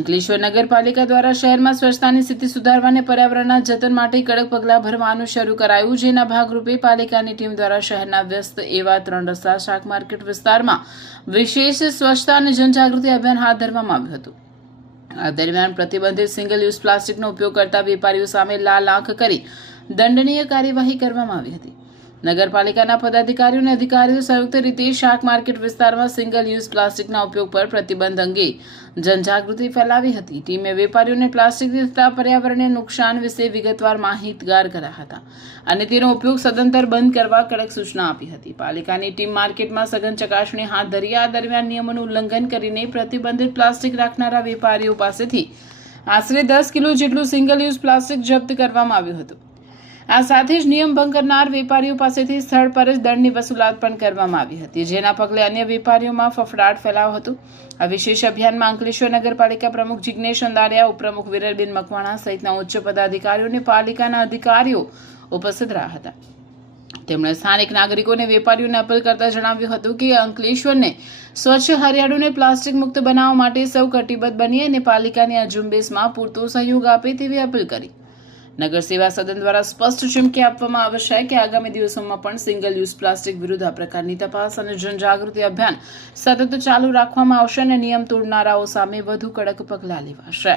અંકલેશ્વર નગરપાલિકા દ્વારા શહેરમાં સ્વચ્છતાની સ્થિતિ સુધારવા અને પર્યાવરણના જતન માટે કડક પગલાં ભરવાનું શરૂ કરાયું, જેના ભાગરૂપે પાલિકાની ટીમ દ્વારા શહેરના વ્યસ્ત એવા 3 રસ્તા શાક માર્કેટ વિસ્તારમાં વિશેષ સ્વચ્છતા અને જનજાગૃતિ અભિયાન હાથ ધરવામાં આવ્યું હતું. આ દરમિયાન પ્રતિબંધિત સિંગલ યુઝ પ્લાસ્ટિકનો ઉપયોગ કરતા વેપારીઓ સામે લાલ આંખ કરી દંડનીય કાર્યવાહી કરવામાં આવી હતી. નગરપાલિકાના પદાધિકારીઓ અને અધિકારીઓ સંયુક્ત રીતે શાક માર્કેટ વિસ્તારમાં સિંગલ યુઝ પ્લાસ્ટિકના ઉપયોગ પર પ્રતિબંધ અંગે જનજાગૃતિ ફેલાવી હતી. ટીમે વેપારીઓને પ્લાસ્ટિકથી થતા પર્યાવરણીય નુકસાન વિશે વિગતવાર માહિતગાર કર્યા હતા અને તેનો ઉપયોગ સદંતર બંધ કરવા કડક સૂચના આપી હતી. પાલિકાની ટીમ માર્કેટમાં સઘન ચકાસણી હાથ ધરી આ દરમિયાન નિયમોનું ઉલ્લંઘન કરીને પ્રતિબંધિત પ્લાસ્ટિક રાખનારા વેપારીઓ પાસેથી આશરે 10 કિલો જેટલું સિંગલ યુઝ પ્લાસ્ટિક જપ્ત કરવામાં આવ્યું હતું. આ સાથે જ નિયમ ભંગ કરનાર વેપારીઓ પાસેથી સ્થળ પર જ દંડની વસૂલાત પણ કરવામાં આવી હતી, જેના પગલે અન્ય વેપારીઓમાં ફફડાટ ફેલાયો હતો. આ વિશેષ અભિયાનમાં અંકલેશ્વર નગરપાલિકા પ્રમુખ જિગ્નેશ અંદારિયા, ઉપપ્રમુખ વિરલબેન મકવાણા સહિતના ઉચ્ચ પદાધિકારીઓ અને પાલિકાના અધિકારીઓ ઉપસ્થિત રહ્યા હતા. તેમણે સ્થાનિક નાગરિકો અને વેપારીઓને અપીલ કરતા જણાવ્યું હતું કે અંકલેશ્વરને સ્વચ્છ, હરિયાળું અને પ્લાસ્ટિક મુક્ત બનાવવા માટે સૌ કટિબદ્ધ બનીએ અને પાલિકાની આ ઝુંબેશમાં પૂરતો સહયોગ આપે તેવી અપીલ કરી. નગર સેવા સદન દ્વારા સ્પષ્ટ ચીમકી આપવામાં આવશે કે આગામી દિવસોમાં પણ સિંગલ યુઝ પ્લાસ્ટિક વિરુદ્ધ આ પ્રકારની તપાસ અને જનજાગૃતિ અભિયાન સતત ચાલુ રાખવામાં આવશે અને નિયમ તોડનારાઓ સામે વધુ કડક પગલાં લેવાશે.